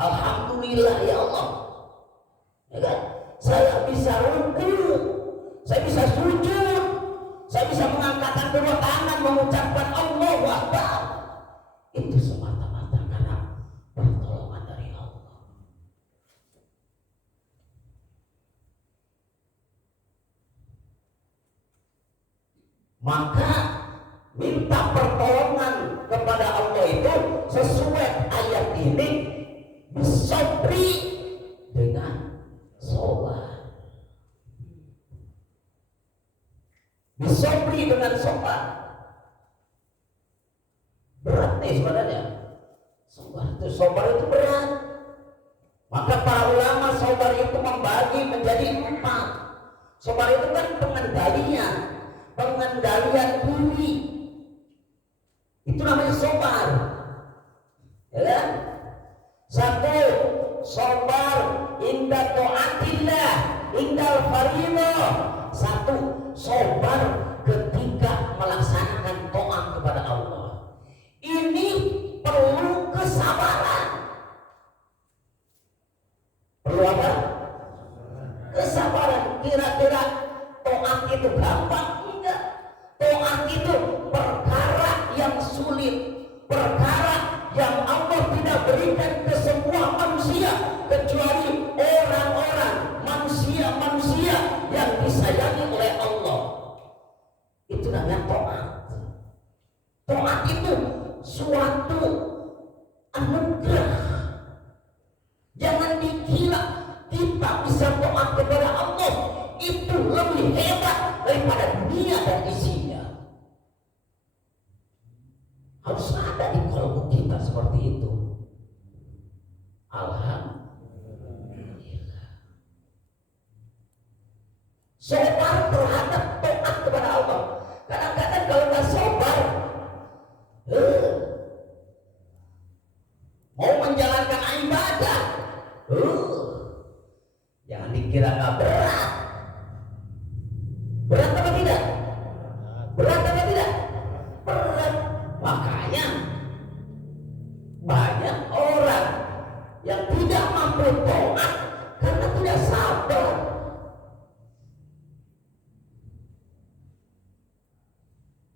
Alhamdulillah ya Allah. Ya kan? Saya bisa ruku, saya bisa sujud, saya bisa mengangkatkan kedua tangan mengucapkan Allahu Akbar. Itu semata-mata karena pertolongan dari Allah. Maka minta pertolongan kepada Allah itu sesuai ayat ini, bisabri, dengan sabar. Bisabri dengan sabar. Berat nih sebenarnya. Sabar itu berat. Maka para ulama sabar itu membagi menjadi 4. Sabar itu kan pengendalian diri. Itu namanya sabar. Ya kan? 1, sabar inda ta'atillah, indal fardhiyah. 1, sabar ketika melaksanakan taat kepada Allah. Ini perlu kesabaran. Perlu apa? Kesabaran. Kira-kira taat itu gampang? Enggak. Taat itu perkara yang sulit, perkara yang Allah tidak berikan ke semua manusia kecuali orang-orang manusia yang disayangi oleh Allah. Itu namanya taat. Taat itu suatu anugerah. Jangan dikira kita bisa taat kepada Allah itu lebih hebat daripada dunia dan isinya. Harus ada di kalbu kita seperti itu. Alhamdulillah. Sabar terhadap taat kepada Allah. Kadang-kadang kalau nggak sabar, mau menjalankan ibadah, jangan dikira nggak berat. Berat apa tidak? Berat apa tidak? Berat. Makanya banyak orang yang tidak mampu taat karena tidak sabar.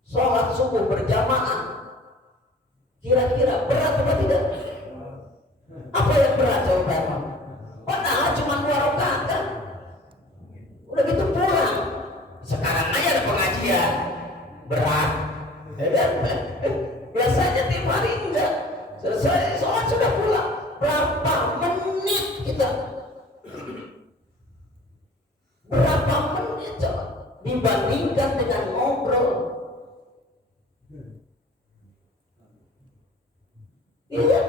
Sholat subuh berjamaah kira-kira berat apa tidak? Apa yang berat jawabannya? Padahal cuma 2 rakaat kan? Udah gitu pulang. Sekarang aja ada pengajian berat. Biasanya tiap hari enggak. Selesai sholat sudah pulang. Berapa menit kita? Berapa menit coba dibandingkan dengan ngobrol? Iya,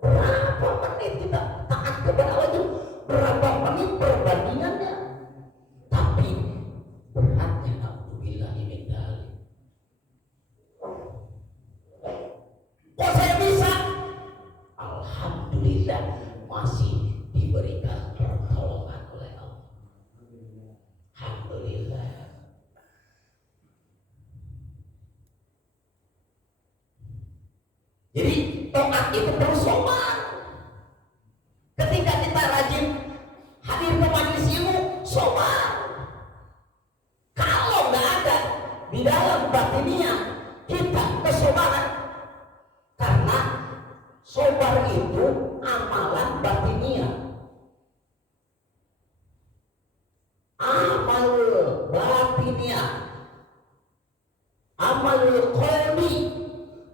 berapa menit kita taat kepada Allah itu? Berapa menit perbandingannya? Tapi beratnya alhamdulillah min dzalik. Kok saya bisa? Alhamdulillah masih diberikan pertolongan oleh Allah. Alhamdulillah. Jadi taat itu perlu sabar. Ketika kita rajin hadir ke majelis ilmu, sabar. Kalau nggak ada di dalam batinnya kita kesabaran, karena sabar itu amalan batinnya. Amal batinnya, amal qalbi,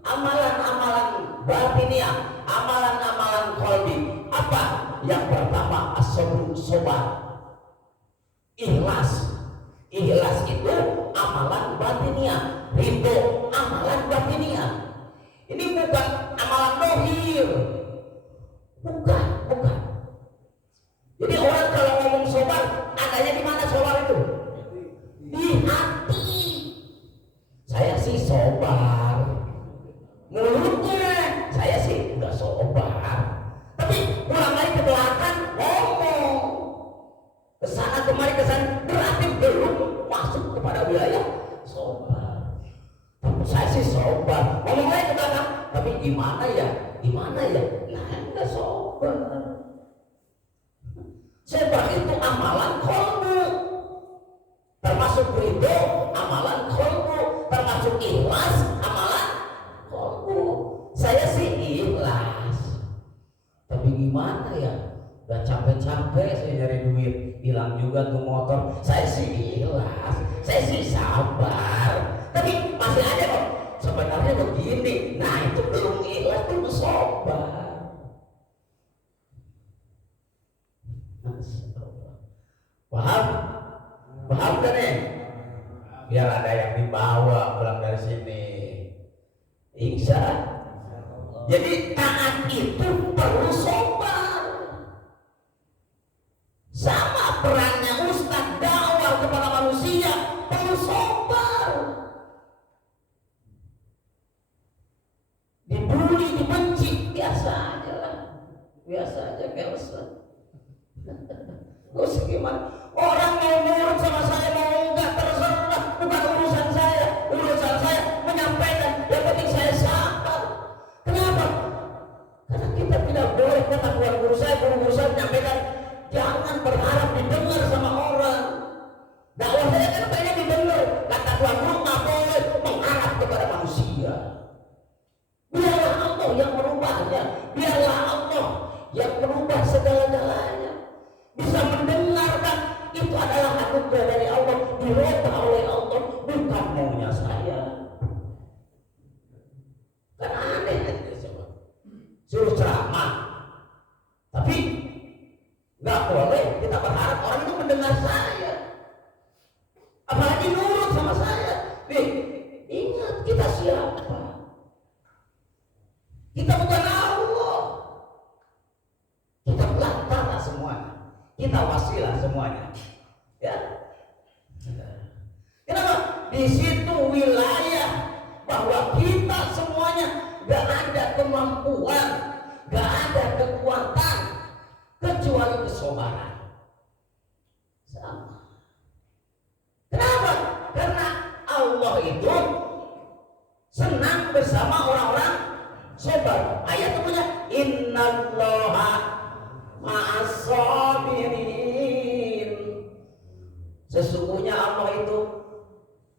amalan-amalan batinnya, amalan-amalan qalbi. Apa? Yang pertama as-sabr, sabar. Ikhlas. Ikhlas itu amalan batinnya. Ridho amalan batinnya. Ini bukan amalan dohir. Bukan. Jadi orang kalau ngomong sabar, adanya di mana sabar itu? Di hati. Saya sih sabar. Mulutnya saya sih udah sabar. Tapi pulang lagi ke belakang ngomong kesana kemari berarti belum masuk kepada wilayah sabar. Tapi saya sih sabar. Ngomong lagi ke belakang, tapi gimana ya saya? Nah, enggak sobar. Sobar itu amalan kolbu, termasuk ridho amalan kolbu, termasuk ikhlas amalan kolbu. Saya sih ikhlas, tapi gimana ya? Udah capek-capek saya nyari duit, hilang juga tuh motor. Saya sih ikhlas, saya sih sabar, tapi masih ada kok sebenarnya begini. Nah, itu belum ikhlas, itu sobar. Paham? Paham kan ya? Biar ada yang dibawa pulang dari sini. Insya. Jadi taat itu perlu sobar. Sama perannya Ustadz dakwah kepada manusia, perlu sobar. Dibully, dibenci, biasa aja lah. Biasa aja kayak Ustadz. Terus gimana? Orang mau nurut sama saya mau enggak terserah, bukan urusan saya. Urusan saya menyampaikan, yang penting saya sabar. Kenapa? Karena kita tidak boleh kata guru saya menyampaikan, jangan berharap didengar sama orang. Dakwah saya kan pengen didengar. Kata tuan guru nggak boleh mengharap kepada manusia. Biarlah Allah yang merubahnya. Biarlah Allah yang merubah segala-galanya. Bisa mendengarkan, itu adalah anugerah dari Allah, dirubah oleh Allah, bukan maunya saya. Kan aneh aja coba. Suruh ceramah, tapi nggak boleh kita berharap orang itu mendengar saya, apalagi nurut sama saya. Ingat kita siapa? Kita bukan Allah. Kita belantara semuanya. Kita wasilah semuanya, ya. Kenapa? Di situ wilayah bahwa kita semuanya gak ada kemampuan, gak ada kekuatan kecuali kesobaran. Sama. Kenapa? Karena Allah itu senang bersama orang-orang sobar. Ayat itu punya innallaha ma'as-sabirin. Sesungguhnya Allah itu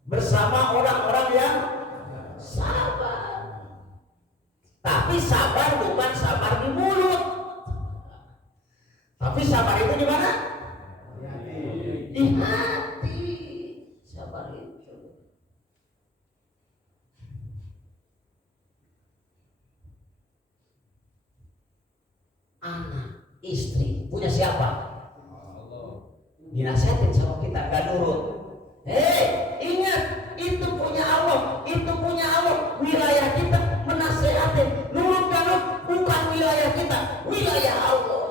bersama orang-orang yang sabar. Tapi sabar bukan sabar di mulut. Tapi sabar itu di mana? Di hati. Sabar itu. Anak, istri, punya siapa? Dinasihatin sama kita, gak nurut. Ingat, itu punya Allah, itu punya Allah. Wilayah kita menasihatin, nurut gak nurut, bukan wilayah kita, wilayah Allah.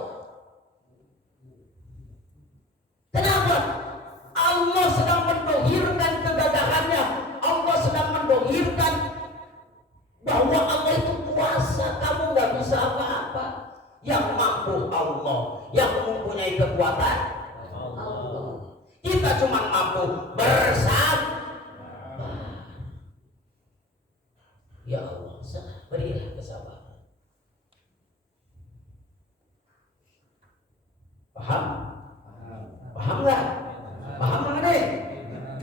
Kenapa? Allah sedang mendohirkan kegagahannya. Allah sedang mendohirkan bahwa Allah itu kuasa, kamu gak bisa apa-apa. Yang mampu Allah, yang mempunyai kekuatan Allah. Kita cuma mampu bersabar. Ya Allah, berilah kesabaran. Paham? Paham nggak? Paham nggak nih?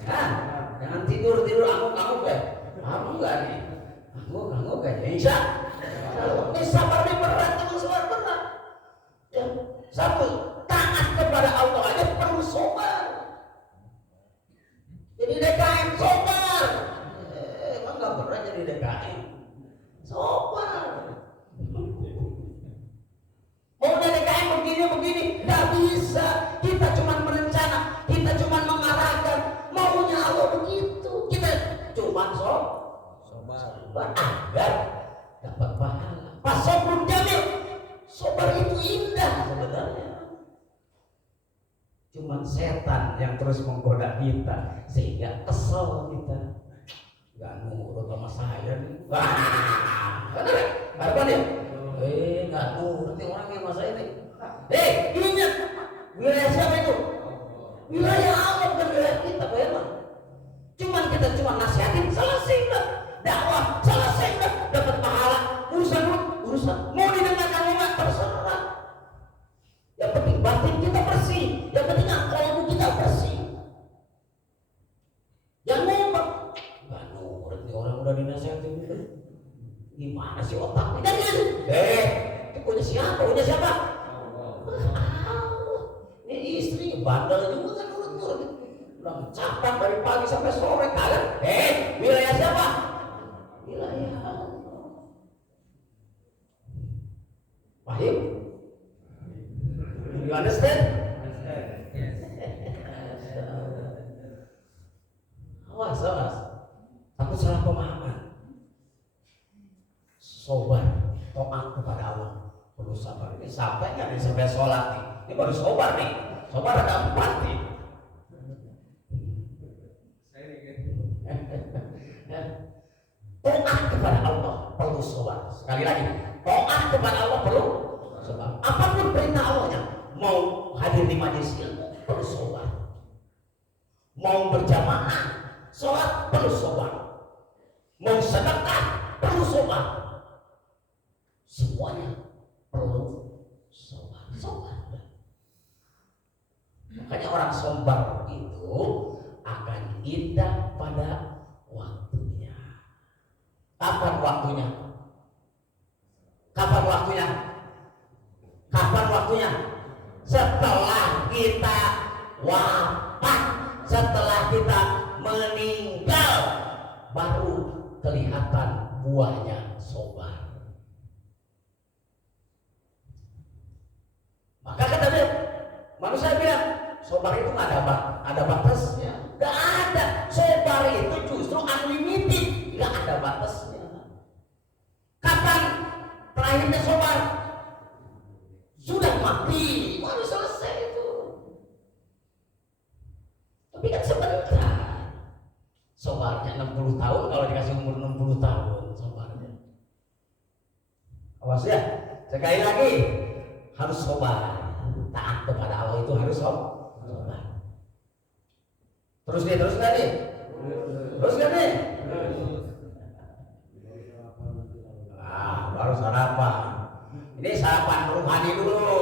Nah, jangan tidur angguk-angguk ya. Paham nggak nih? Angguk-angguk aja. Insya Allah. Ini sabar ini berat, teman sabar berat. Ya, satu, taat kepada Allah aja perlu sobar. Jadi DKM sobar. Emang nggak berat jadi DKM? Sobar. Mau dari DKM begini, nggak bisa. Kita cuma merencana, kita cuma mengarahkan. Maunya Allah begitu. Kita cuma sobar agar dapat pahala. Pas sobrun jamil, sobar itu indah sebenarnya. Cuman setan yang terus menggoda kita sehingga kesel kita. Gak nurut sama saya nih. Wah, bener ya? Gak nurut nih orangnya sama saya nih. Ingat, wilayah siapa itu? Wilayah Allah, bukan wilayah kita, Pak Herman. Cuman kita nasihatin, selesai dah. Dakwah, selesai dah. Dapat pahala. Urusan mau didengar terserah. Yang penting batin kita bersih, yang penting kalbu kita bersih. Yang ngomong, nggak nurut nih orang udah dinasihatin. Gimana sih otaknya? Itu punya siapa? Punya siapa? Ini istri bandel juga kan nurut-nurut. Udah mencatat dari pagi sampai sore kalian. Wilayah siapa? Wilayah Allah. Paham? You understand? Awas. Takut salah pemahaman. Sobar, taat kepada Allah, perlu sabar. Ini sampai nggak nih sampai sholat nih? Ini baru sobar nih. Sobar ada 4 nih. Taat kepada Allah perlu sobar. Sekali lagi, taat kepada Allah perlu sobar. Apapun perintah Allahnya, mau hadir di majelis ilmu perlu sobar. Mau berjamaah, sholat perlu sobar. Mau sedekah perlu sobar. Semuanya perlu sobar. Makanya orang sobar itu akan indah pada waktunya. Kapan waktunya? Setelah kita wafat, setelah kita meninggal, baru kelihatan buahnya sobar. Maka kata dia, manusia bilang sobar itu nggak ada batasnya. Nggak ada. Sobar itu justru unlimited, nggak ada batasnya. Kapan terakhirnya sobar? Sudah mati, baru selesai itu. Tapi kan sebentar. Sobarnya 60 tahun, kalau dikasih umur 60 tahun sobarnya. Awas ya, sekali lagi harus sobar. Taat kepada Allah itu harus sobar. Terus gak nih? Baru sarapan. Ini sarapan rohani dulu.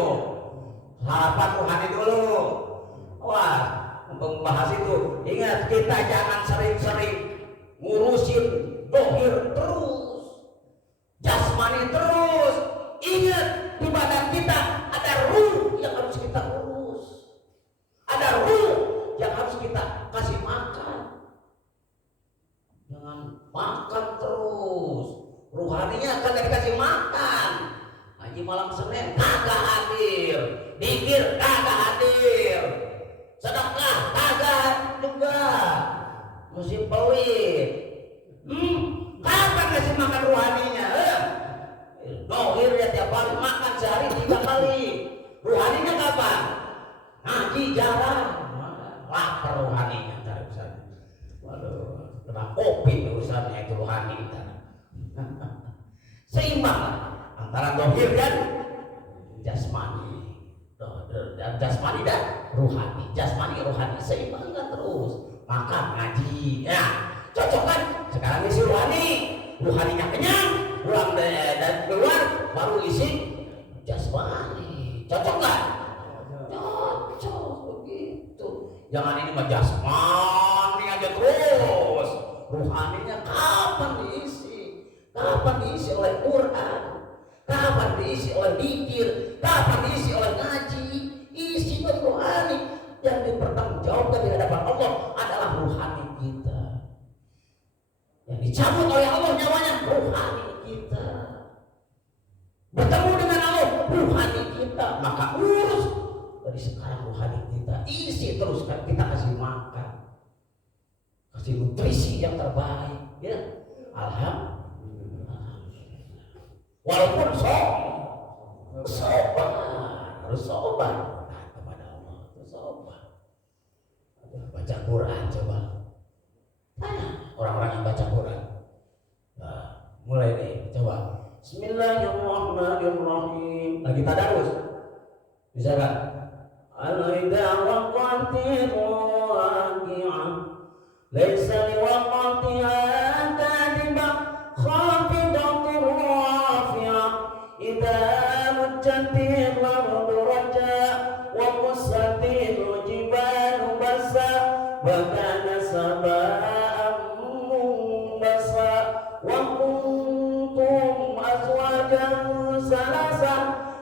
Wah, membahas itu. Ingat, kita jangan sering-sering ngurusin dohir terus, jasmani terus. Ingat, di badan kita ada ruh yang harus kita urus. Ada ruh yang harus kita kasih makan. Jangan makan terus. Ruhaninya akan dikasih makan. Haji malam Senin kagak hadir, dikir kagak hadir, sedekah kagak juga, mesti pelit. Kapan ngasih makan ruhaninya? Dohir ya tiap hari makan sehari 3 kali. Ruhaninya kapan? Ngaji jarang. Lapar ruhaninya cari sana. Waduh, kena kopi urusannya itu ruhani kita. Seimbang antara dohir dan jasmani. Jasmani dan ruhani. Jasmani rohani seimbangkan terus. Makan ngaji. Ya, cocok kan? Sekarang isi ruhani. Ruhaninya kenyang, pulang dan keluar baru isi jasmani. Cocok nggak? Cocok begitu. Jangan ini mah jasmani aja terus. Ruhaninya kapan diisi? Kapan diisi oleh Quran? Kapan diisi oleh zikir? Kapan diisi oleh ngaji? Isi rohani. Yang dipertanggungjawabkan di hadapan Allah adalah ruhani kita. Yang dicabut oleh Allah nyawanya ruhani kita. Bertemu dengan Allah ruhani kita. Maka urus dari sekarang ruhani kita. Isi terus, kan kita kasih makan, kasih nutrisi yang terbaik. Ya, alhamdulillah. Walaupun sobar, harus sobar kepada Allah. Harus sobar. Baca Quran coba. Tanya orang-orang yang baca Quran. Nah, mulai nih, coba. Bismillahirrahmanirrahim. Lagi tadarus. Bisa kan? Al-idha waqatir waqi'ah laysa liwaqatiha kadibah khafidatur rafi'ah idha mujjatil ardu raja wa qussatil jibalu basa wa kana sab'an munbasa wa kuntum azwajan salasa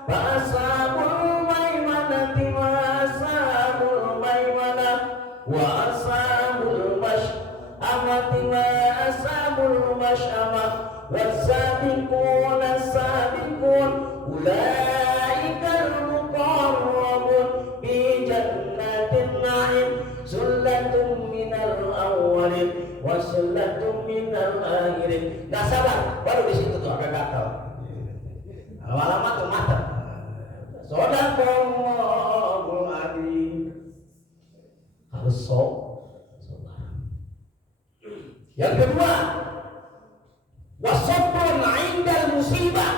fa ashabul maimanati wa ashabul maimanah wa ashabul mash'amati wa ashabul mash'amah والسابقون السابقون أولئك المقربون في جنات النعيم ثلة من الأولين وثلة من الآخرين. Nggak sabar, baru di situ tuh agak gatal. Lama-lama tuh mata. Shadaqallahul adzim. Harus sabar. Yang kedua, wasabrun 'indal musibah,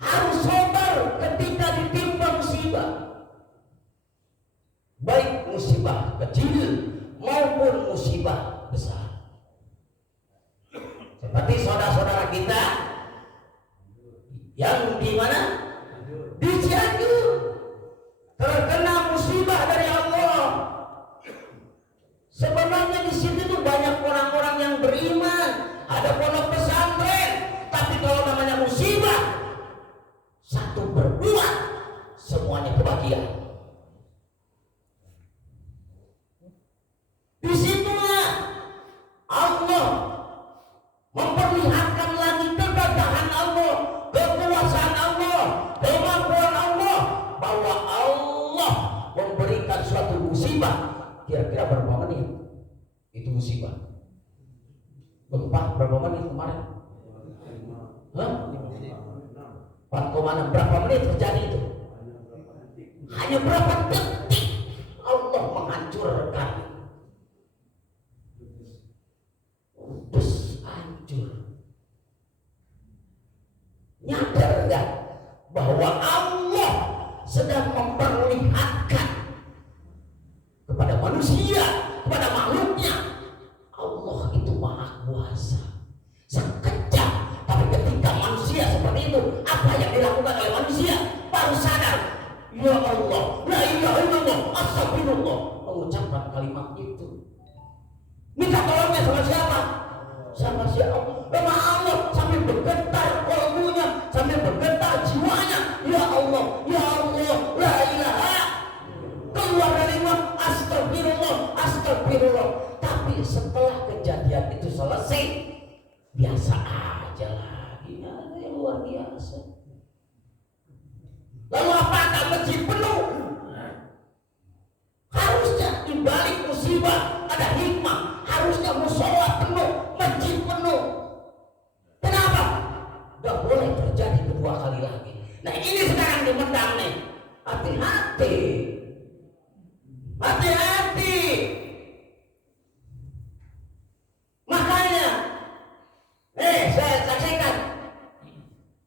harus sabar ketika ditimpa musibah, baik musibah kecil maupun musibah besar. Seperti saudara-saudara kita yang di mana? Di Cianjur terkena musibah dari Allah. Sebenarnya di sini tuh banyak orang-orang yang beriman, ada pondok pesantren, tapi kalau namanya musibah, satu berbuat semuanya kebahagiaan. Disitulah Allah memperlihatkan lagi kegagahan Allah, kekuasaan Allah, kemampuan Allah, bahwa Allah memberikan suatu musibah. Kira-kira berapa menit itu musibah? Gempa berapa menit kemarin? Hah? 4,6. Berapa menit terjadi itu? Hanya berapa detik Allah menghancurkan. Terus hancur. Nyadar enggak bahwa Allah sedang memperlihatkan kepada manusia, kepada makhluknya, Allah itu maha kuasa. Sekejap, tapi ketika manusia seperti itu, apa yang dilakukan oleh manusia? Baru sadar, ya Allah, la ilaha illallah, astagfirullah, mengucapkan kalimat itu. Minta tolongnya sama siapa? Sama siapa? Sama Allah, sambil bergetar kalbunya, sambil bergetar jiwanya. Ya Allah, ya Allah, la ilaha. Keluar dari mulut, astagfirullah, astagfirullah. Tapi setelah kejadian itu selesai, biasa aja lagi, ada yang luar biasa. Lalu apakah masjid penuh? Harusnya di balik musibah ada hikmah. Harusnya musola penuh, masjid penuh. Kenapa? Gak boleh terjadi kedua kali lagi. Nah ini sekarang dimendam nih. Hati-hati. Hati-hati. Makanya saya saksikan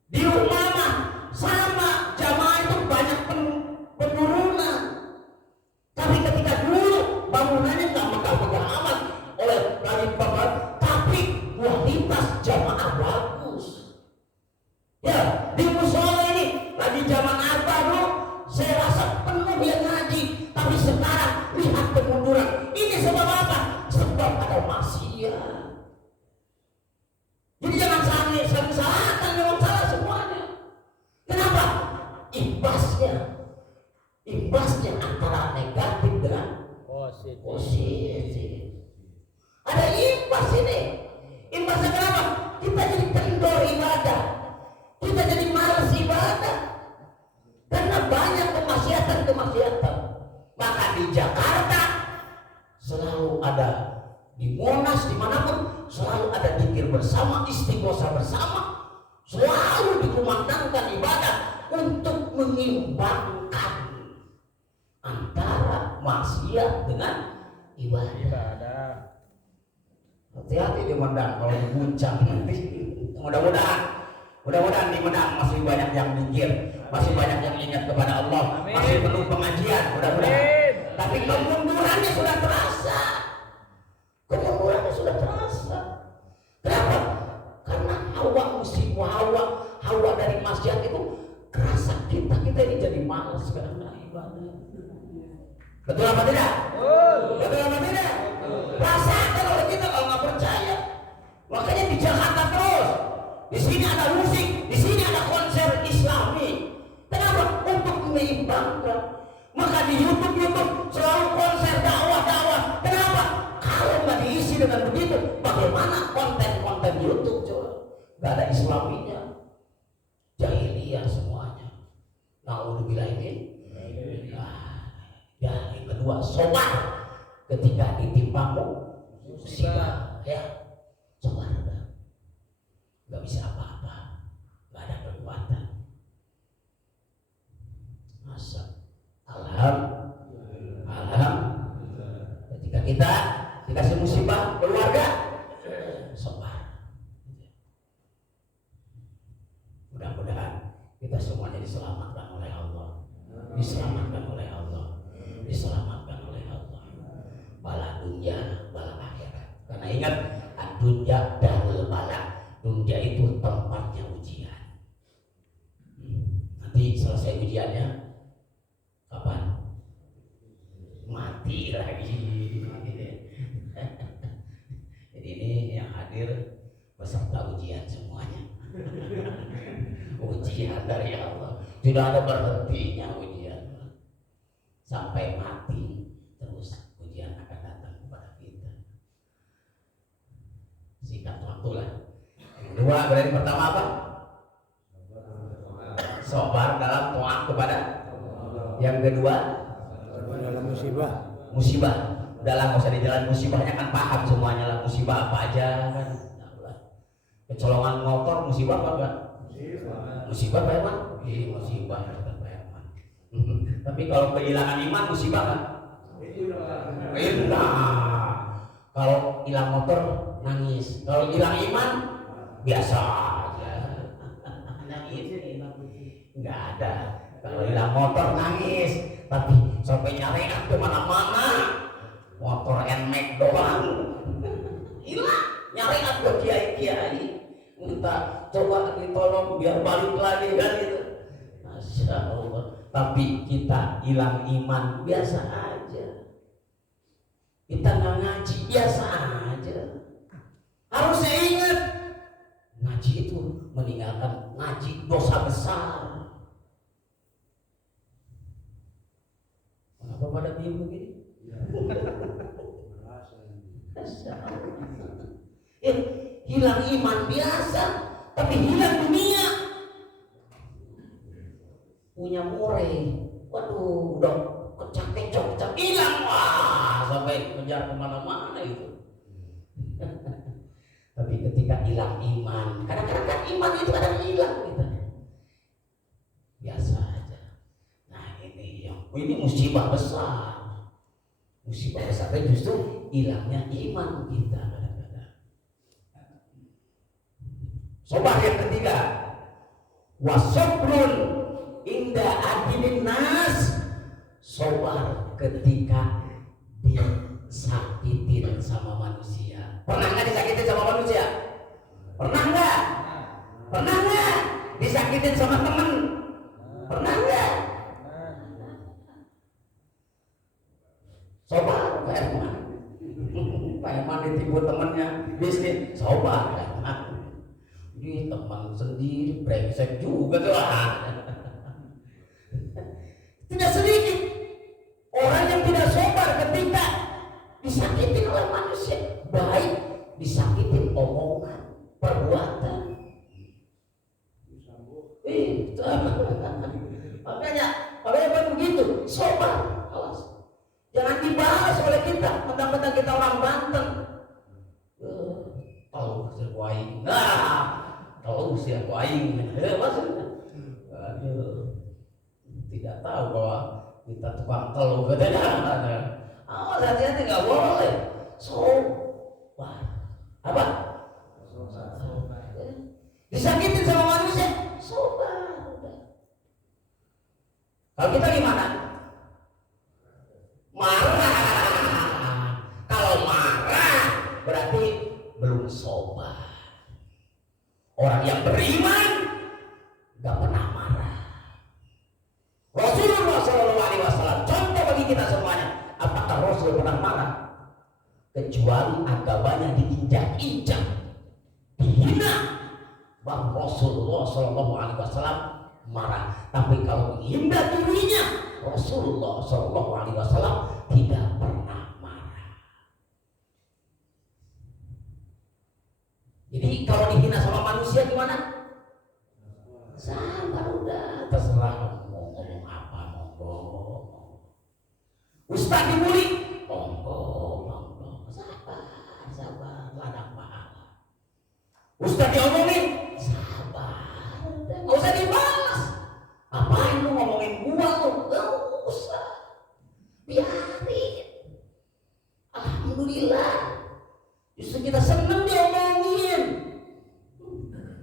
di rumah mah sama jamaah itu banyak penurunan. Tapi ketika dulu bangunannya nggak megah-megah amat oleh langit babat, tapi kualitas jamaah bagus. Ya di musola ini lagi zaman apa dulu saya rasa penuh yang ngaji. Tapi sekarang lihat kemunduran. Ini sebab apa? Sebab ada maksiat. Jadi jangan salahkan memang salah semuanya. Kenapa? Imbasnya antara negatif dengan positif. Ada imbas ini. Imbasnya kenapa? Kita jadi kendor ibadah. Kita jadi malas ibadah. Karena banyak kemaksiatan. Maka di Jakarta selalu ada, di Monas dimanapun selalu ada zikir bersama, istighosah bersama, selalu dikumandangkan ibadah untuk mengimbangkan antara maksiat dengan ibadah. Hati-hati di Medan kalau diguncang nanti. Mudah-mudahan di Medan masih banyak yang zikir, masih banyak yang ingat kepada Allah. Amin. Masih penuh pengajian, mudah-mudahan. Tapi kemundurannya sudah terasa. Kenapa? Karena hawa dari maksiat itu kita ini jadi malas karena ibadah. Betul apa tidak? Betul apa tidak? Rasakan oleh kita kalau nggak percaya. Makanya di Jakarta terus. Di sini ada musik, di sini ada konser Islami. Kenapa? Untuk menyeimbangkan. Maka di YouTube selalu konser dakwah. Kenapa? Kalau nggak diisi dengan begitu, bagaimana konten YouTube coba? Gak ada Islaminya, jahiliyah semuanya. Naudzubillah ini. Ya, yang kedua, sobar ketika ditimpa musibah, ya, sobar udah, nggak bisa apa-apa, nggak ada kekuatan. Masa, alhamdulillah. Ketika kita dikasih musibah keluarga, sobar. Mudah-mudahan kita semuanya diselamatkan oleh Allah, diselamatkan oleh Allah. Bala dunia, bala akhirat. Karena ingat, dunia darul bala. Dunia itu tempatnya ujian. Nanti selesai ujiannya kapan? Mati lagi. Jadi ini yang hadir peserta ujian semuanya. Ujian dari Allah. Tidak ada berhentinya ujian. Sampai mati terus ujian akan datang kepada kita. Singkat waktu lah. Kedua, berarti pertama apa? Sabar dalam taat kepada. Yang kedua, dalam musibah. Musibah. Dalam nggak usah di jalan musibahnya kan paham semuanya lah. Musibah apa aja kan? Kecolongan motor musibah apa enggak? Musibah Pak Herman? Musibah Pak Herman. Tapi kalau kehilangan iman musibah kan? Nah, kalau hilang motor nangis, kalau hilang iman biasa aja. Nangis nggak ada. Kalau hilang motor nangis, tapi sampai nyari ke mana-mana. Motor NMAX doang hilang, nyari ke kiai-kiai, minta coba ditolong biar balik lagi kan itu. Masya Allah. Tapi kita hilang iman biasa aja. Kita nggak ngaji biasa aja. Harusnya ingat, ngaji itu meninggalkan ngaji dosa besar. Kenapa pada diem begini? Hilang iman biasa, tapi hilang dunia. Punya murai, waduh, udah kecak hilang, wah, sampai kejar kemana-mana itu. Tapi ketika hilang iman, kadang-kadang kan iman itu kadang hilang kita. Biasa aja. Nah ini musibah besar. Musibah besar itu justru hilangnya iman kita kadang-kadang. Sobat yang ketiga, wasabrun inda adilin nas. Sobar ketika disakitin sama manusia. Pernah nggak disakitin sama manusia? Pernah nggak? Pernah nggak disakitin sama teman? Pernah nggak? Sobar Pak Herman. Pak Herman ditipu temannya bisnis. Sobar Pak Herman. Ini teman sendiri brengsek juga tuh. Tidak sedikit orang yang tidak sobar ketika disakitin oleh manusia, baik disakitin omongan, perbuatan. Makanya begitu, sobar, awas. Jangan dibahas oleh kita, mentang-mentang kita orang Banten. Tahu siapa aing. Tahu siapa aing. Maksudnya. Tidak tahu bahwa kita tukang telur katanya. Awas hati-hati, nggak boleh. Sobar. Apa? Disakitin sama manusia, sobar. Kalau kita gimana? Marah. Kalau marah berarti belum sobar. Orang yang beriman gak pernah marah. kecuali agamanya diinjak-injak, dihina, bang Rasulullah Shallallahu Alaihi Wasallam marah. Tapi kalau menghina dirinya, Rasulullah Shallallahu Alaihi Wasallam tidak pernah marah. Jadi kalau dihina sama manusia gimana? Sabar, udah terserah mau ngomong apa, monggo. Ustaz dibully, monggo, sabar, ladang pahala. Ustaz diomongin, sabar, nggak usah dibalas. Ngapain lu ngomongin gua lu? Nggak usah, biarin. Alhamdulillah, justru kita seneng diomongin.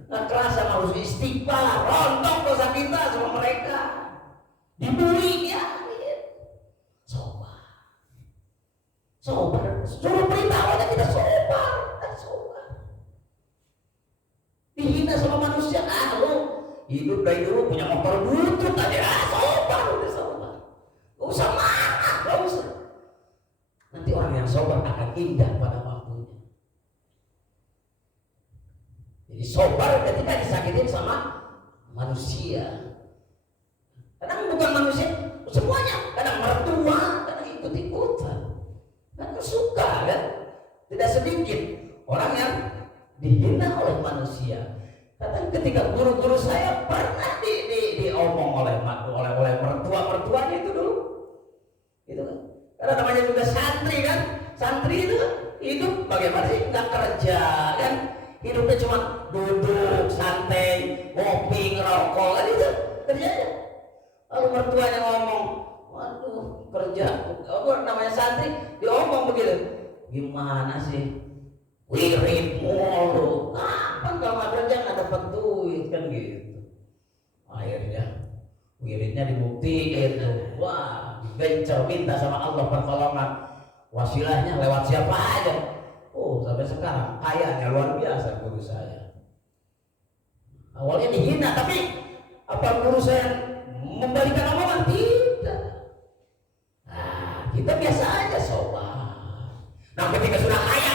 Nggak kerasa harus istighfar, rontok dosa kita sama mereka. Dibully, biarin. Sobar, suruh beritahu aja kita sobar. Dihina sama manusia, lu hidup dari dulu punya motor butut aja, sobar, udah sobar. Gak usah marah, gak usah. Nanti orang yang sobar akan indah pada waktunya. Jadi sobar ketika disakitin sama manusia. Kadang bukan manusia, semuanya. Kadang mertua, kadang ikut-ikutan. Kadang suka kan? Tidak sedikit orang yang dihina oleh manusia. Kadang ketika guru-guru saya pernah diomong oleh mertua-mertuanya itu dulu. Itu kan. Karena namanya juga santri kan. Santri itu kan hidup bagaimana sih? Nggak kerja kan. Hidupnya cuma duduk, santai, ngopi, ngerokok kan itu kerjanya. Lalu mertuanya ngomong, waduh kerja, namanya santri, diomong begitu. Gimana sih? Wirid mulu, kapan kalau nggak kerja nggak dapat duit kan gitu. Akhirnya wiridnya dibuktiin tuh, wah dibencer minta sama Allah pertolongan. Wasilahnya lewat siapa aja? Oh sampai sekarang kayaknya luar biasa guru saya. Awalnya dihina tapi apa guru saya membalikan omongan? Tidak. Nah kita biasa aja sobat. Nah ketika sudah kaya,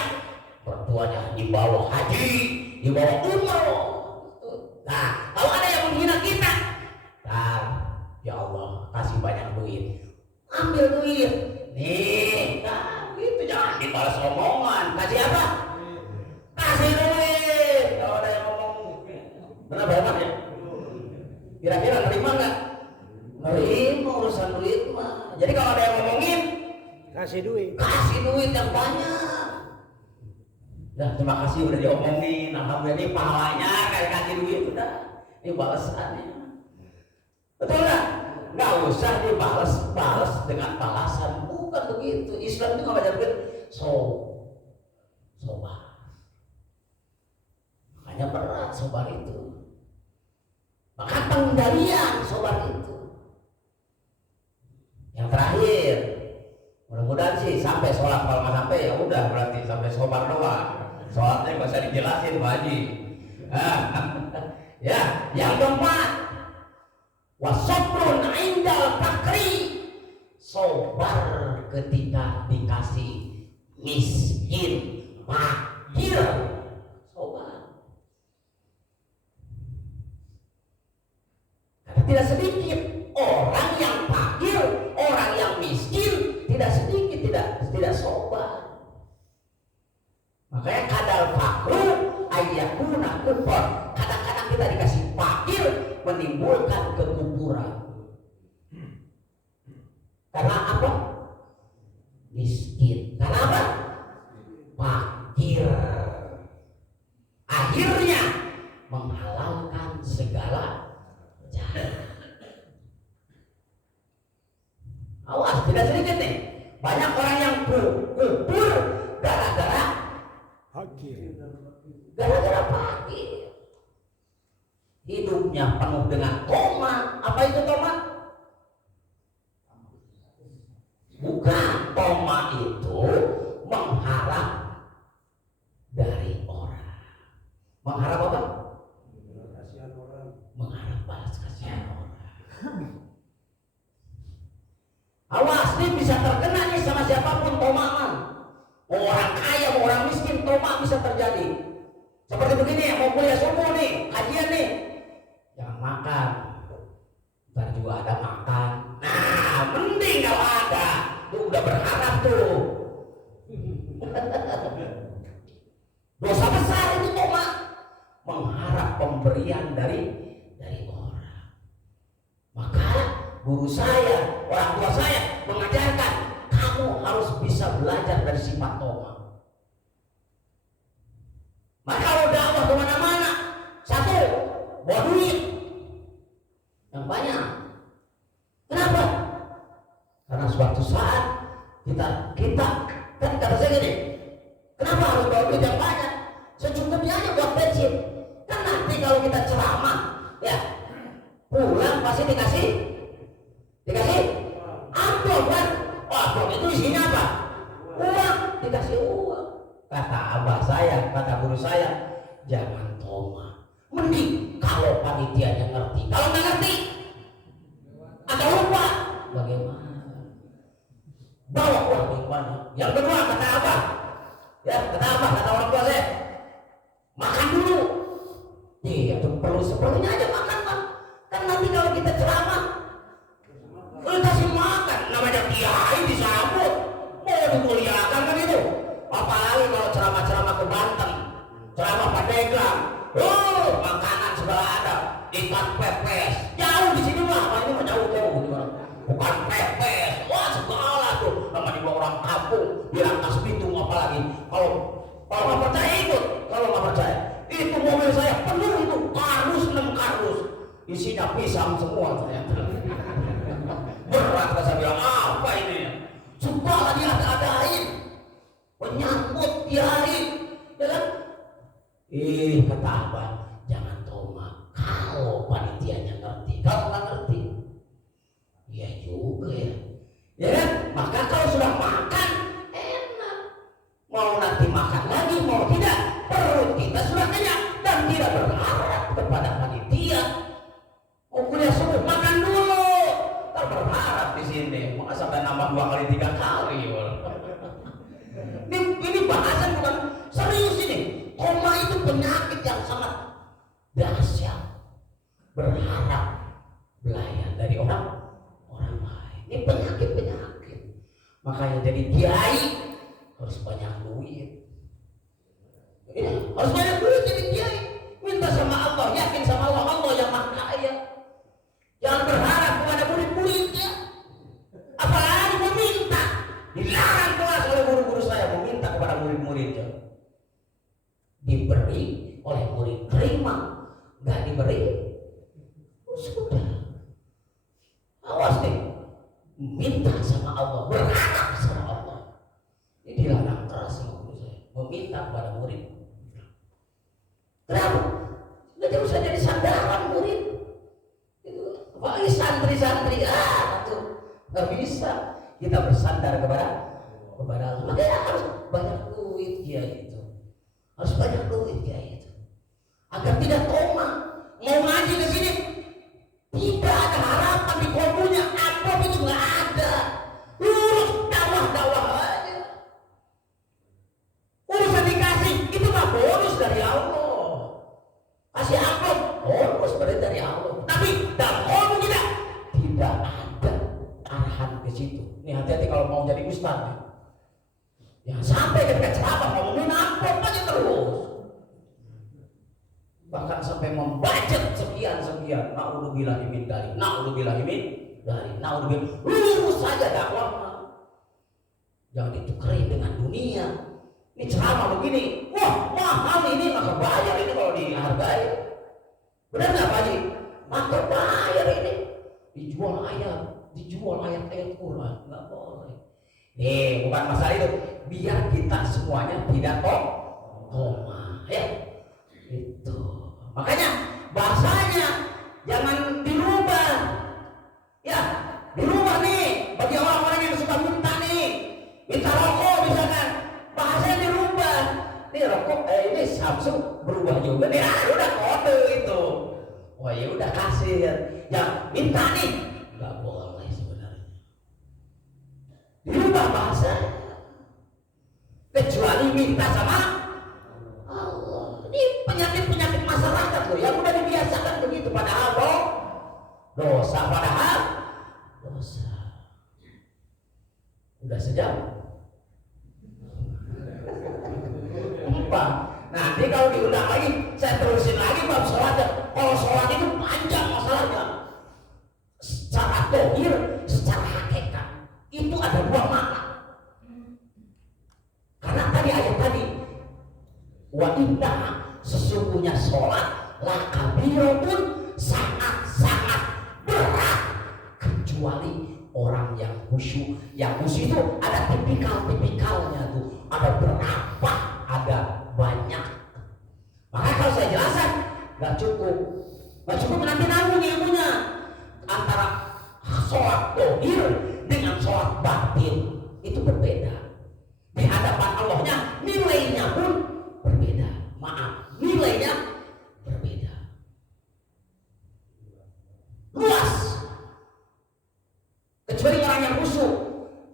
mertuanya dibawa haji, dibawa umroh. Nah, kalau ada yang menghina kita, nah, ya Allah kasih banyak duit, ambil duit, nih, nah, gitu jangan dibalas omongan. Kasih apa? Kasih duit. Kalau ada yang ngomong, benar banget ya? Kira-kira nerima nggak? Nerima urusan duit mah. Jadi kalau ada yang ngomongin, kasih duit yang banyak. Nah, terima kasih udah diomongin, alhamdulillah ini pahalanya kayak kasih duit udah, ini balasannya. Betul nggak? Nggak usah dibalas dengan balasan, bukan begitu. Islam itu nggak baca begitu. Sobar. Makanya berat sobar itu. Maka pengendalian sobar itu. Yang terakhir, mudah-mudahan sih sampai sholat. Kalau nggak sampai ya udah berarti sampai sobar doang. Sholatnya nggak usah dijelasin Pak Haji. Ya, yang keempat, wasobrun indal fakri, sobar ketika dikasih miskin, fakir, sobar. Karena tidak sedikit orang yang fakir, orang yang miskin, tidak sedikit tidak sobar. Makanya kadal fakru ayyakuna kufur. Kadang-kadang kita dikasih fakir menimbulkan kekufuran. Karena apa? Miskin. Karena apa? Fakir. Akhirnya menghalalkan segala cara. Awas, tidak sedikit nih. Banyak orang yang kubur gara-gara fakir. Gara-gara fakir. Hidupnya penuh dengan tomat. Apa itu tomat? Bukan, tomat itu mengharap dari orang. Mengharap apa? Mengharap balas kasihan orang. Awas nih bisa terkena nih sama siapapun tomaman. Mau orang kaya, mau orang miskin, toma bisa terjadi. Seperti begini, mau kuliah subuh nih, kajian nih, jangan makan, ntar juga ada makan. Nah, mending kalau ada, lu udah berharap tuh. Dosa besar itu toma, mengharap pemberian dari orang. Maka guru saya, orang tua saya mengajarkan, kamu harus bisa belajar dari sifat toma. Maka kalau dakwah kemana-mana, satu, bawa duit yang banyak. Kenapa? Karena suatu saat kita kan kata saya gini, kenapa harus bawa duit yang banyak? Secukupnya aja buat bensin. Kan nanti kalau kita ceramah, ya pulang pasti dikasih amplop kan? Amplop itu isinya apa? Uang, dikasih uang. Kata abah saya, kata guru saya, jangan toma. Mending kalau panitianya ngerti. Kalau nggak ngerti, atau lupa, bagaimana? Bawa uang yang banyak. Yang kedua kata abah, kata orang tua saya, makan dulu. Iya, itu seperlunya aja makan, Pak. Kan nanti kalau kita ceramah, lu kasih makan, namanya kiai disambut, mau dikuliahkan kan itu. Apalagi kalau ceramah-ceramah ke Banten, ceramah Pandeglang, makanan segala ada, ikan pepes, jauh di sini mah, ini mah jauh bukan pepes, wah segala tuh, nama dibawa orang kampung, bilang kas Bitung apalagi, kalau nggak percaya ikut, kalau nggak percaya, itu mobil saya penuh itu, kardus 6 kardus, isinya pisang semua ternyata. Berat saya bilang, apa ini? Supaya diada-adain, menyambut kiai, ya kan? Kata abah, jangan toma. Kalau panitianya ngerti, kalau nggak ngerti, ya juga ya. Ya kan? Maka kalau sudah makan, enak. Mau nanti makan lagi, mau tidak, perut kita sudah kenyang dan tidak berharap kepada panitia. Mau kuliah subuh, makan dulu. Tak berharap di sini, maka sampai nambah 2 kali 3 kali. Ini bahasan bukan serius ini. Koma itu penyakit yang sangat dahsyat. Berharap belayan dari orang lain. Ini penyakit. Makanya jadi kiai harus banyak duit. Harus banyak duit jadi kiai. Minta sama Allah, yakin sama Allah, Allah yang maha kaya. Jangan berharap kepada murid-muridnya. Apalagi meminta. Dilarang kelas oleh guru-guru saya meminta kepada murid-muridnya. Diberi oleh murid, terima. Nggak diberi, sudah. Awas nih, minta sama Allah, berharap sama Allah. Ini dilarang keras sama guru saya, meminta kepada murid. Kenapa? Nggak usah jadi sandaran murid. Apalagi santri-santri, itu nggak bisa. Kita bersandar kepada Allah. Makanya harus banyak duit kiai itu. Harus banyak duit kiai itu. Agar tidak koma. Mau ngaji ke sini, tidak ada harapan di kolbunya. Apa itu nggak ada. Lurus dakwah aja. Urusan dikasih itu mah bonus dari Allah. Kasih amplop bonus dari Allah. Tapi dalam kolbu tidak ada arahan ke situ. Ini hati-hati kalau mau jadi ustaz nih. Jangan sampai ketika ceramah ngomongin amplop aja terus. Bahkan sampai membacet sekian. Naudzubillah min dzalik. Lurus saja dakwah. Jangan ditukari dengan dunia. Ini ceramah begini, wah mahal ini, maka bayar ini kalau dihargai. Benar nggak Pak Haji? Maka bayar ini. Dijual ayat-ayat Quran, nggak boleh. Nih, bukan masalah itu. Biar kita semuanya tidak koma, ya. Itu. Makanya bahasanya jangan dirubah. Ya, dirubah nih bagi orang-orang yang suka minta rokok misalkan. Bahasanya dirubah. Nih rokok, ini Samsung berubah juga nih. Udah kode itu. Wah ya udah kasih ya. Yang minta nih nggak boleh sebenarnya. Dirubah bahasa. dosa padahal dosa. Udah sejam 4. Nanti kalau diundang lagi saya terusin lagi bab sholat. Kalau sholat itu panjang masalahnya, secara dohir, secara hakikat itu ada 2 makna. Karena tadi ayat tadi, wa inna, sesungguhnya sholat lakabiratun, sangat-sangat berat, kecuali orang yang khusyuk. Yang khusyuk itu ada tipikal-tipikalnya tuh, ada berapa, ada banyak. Maka kalau saya jelaskan nggak cukup nanti nanggung ilmunya. Antara sholat dohir dengan sholat batin itu berbeda. Di hadapan Allahnya nilainya pun berbeda. Maaf, nilainya berbeda. Luas. Kecuali orang yang khusyuk.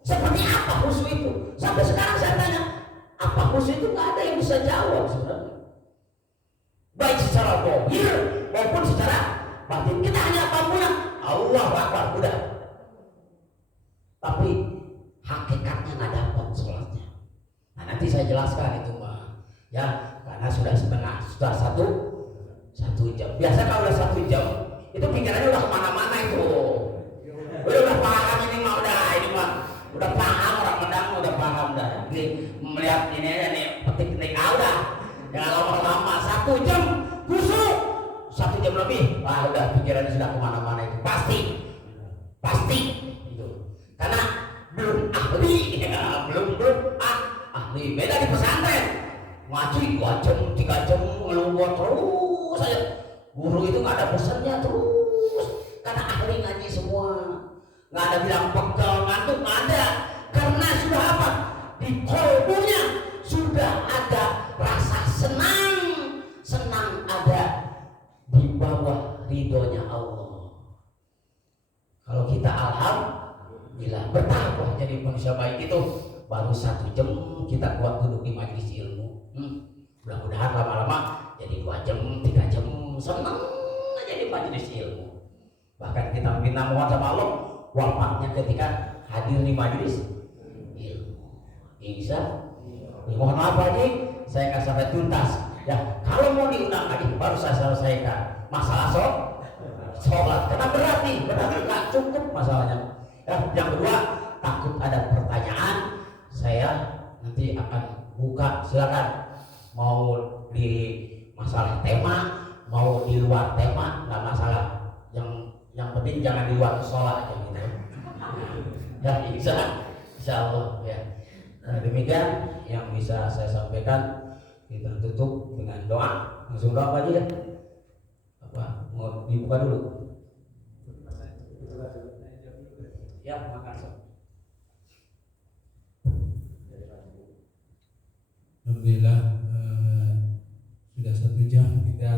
Seperti apa khusyuk itu? Sampai sekarang saya tanya, apa khusyuk itu? Nggak ada yang bisa jawab sebenarnya. Baik secara dohir maupun secara batin. Kita hanya tahunya Allahu Akbar, udah. Tapi hakikatnya nggak dapat sholatnya. Nah, nanti saya jelaskan itu mah, ya, karena sudah satu jam. Biasa kalau udah 1 jam itu pikirannya udah kemana-mana itu. Udah paham ini mah, udah paham orang Medang, udah paham dah. Jadi melihat ini aja nih, petik udah. Jangan lama-lama 1 jam busuk, 1 jam lebih, udah pikirannya sudah kemana-mana itu pasti itu. Karena belum ahli, belum ahli. Beda di pesantren, ngaji 2 jam, 3 jam ngeluar terus aja. Guru itu nggak ada pesannya terus, karena ahli ngaji semua. Nggak ada bilang pegel, ngantuk, nggak ada. Karena sudah apa? Di kolbunya sudah ada rasa senang ada di bawah ridhonya Allah. Kalau kita alhamdulillah betapa jadi manusia baik itu baru 1 jam kita kuat duduk di majelis ilmu. Mudah-mudahan lama-lama jadi 2 jam, 3 jam senang aja di majelis ilmu. Bahkan kita minta mohon sama Allah wafatnya ketika hadir di majelis ilmu. Insya mohon maaf lagi, saya akan sampai tuntas. Ya, kalau mau diundang lagi baru saya selesaikan masalah sholat. Karena berat nih, benar nggak cukup masalahnya. Ya, yang kedua, takut ada pertanyaan, saya nanti akan buka. Silakan mau di masalah tema, mau di luar tema, nggak masalah. Yang penting jangan di luar sholat aja gitu. Ya, insya Allah ya. Nah, demikian yang bisa saya sampaikan. Kita tutup dengan doa. Langsung doa aja ya. Apa? Mau dibuka dulu? Ya, makasih. Alhamdulillah sudah 1 jam kita